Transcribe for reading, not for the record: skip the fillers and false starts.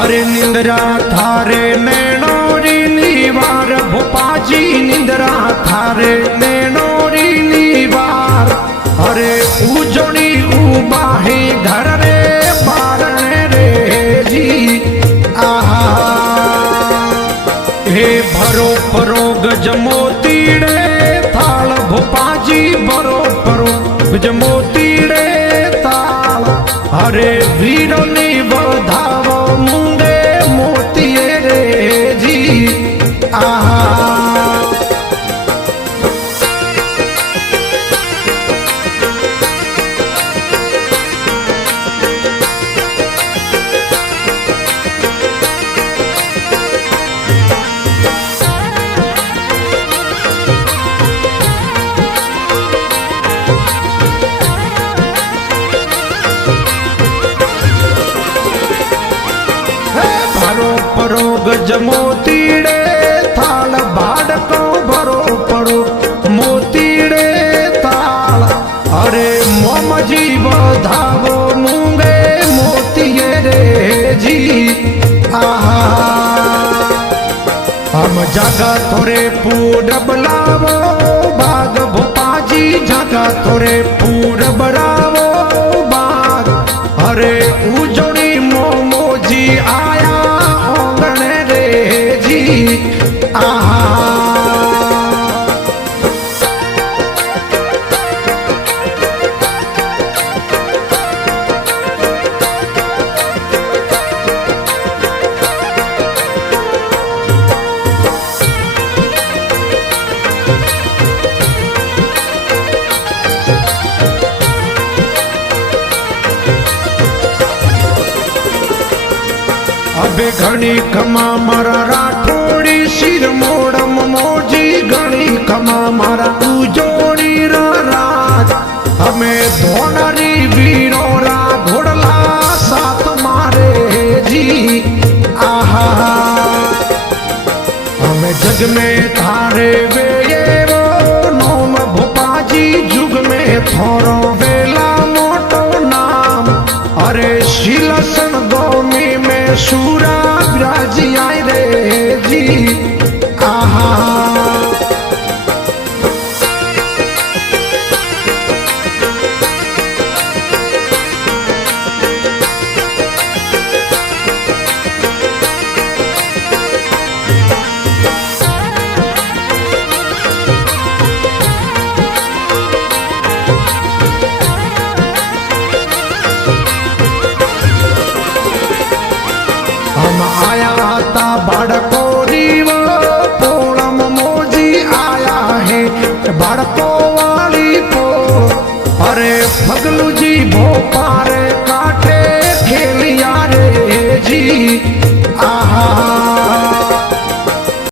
अरे निंद्रा थारे नैनोरी नीवार भोपाजी निंद्रा थारे नैनोरी नीवार। अरे उजड़ी उबाहे घर रे बारने रे जी आहा। हे भरो परो गजमोतीड़े थाल भोपाजी भरो परो गजमोतीड़े ताल। अरे वीरोनी बधावो मुंगे मोतिये रे जी आहा। भरो गज मोतीड़े थाल बाड़को भरो परो मोतीड़े ताल। अरे मोमजी बधावो मूंगे मोतिये रे जी आहा। हम जगा थोरे पूर बलावो बाग भोपाजी जगा थोरे पूर बरावो बाग। अरे उजड़ी मोमोजी आया आहा। अबे घणी खमा मारा राठोड़ी सिर मोड़म मोजी घणी खमा मारा उजोड़ी राज। हमें धोनरी वीरोरा घोड़ला साथ मारे जी आहा। हमें जग में थारे वे ये वो नोम भोपाजी जुग में थोरो वेला मोटो नाम। अरे शिलसन गोमी में सूरा विराजी आए रे जी आहा। हम आया था बाड़को रीवा पोलम मोजी आया है बाड़को वाली पो। अरे फगलू जी भोपारे काटे खेलिया रे जी आहा।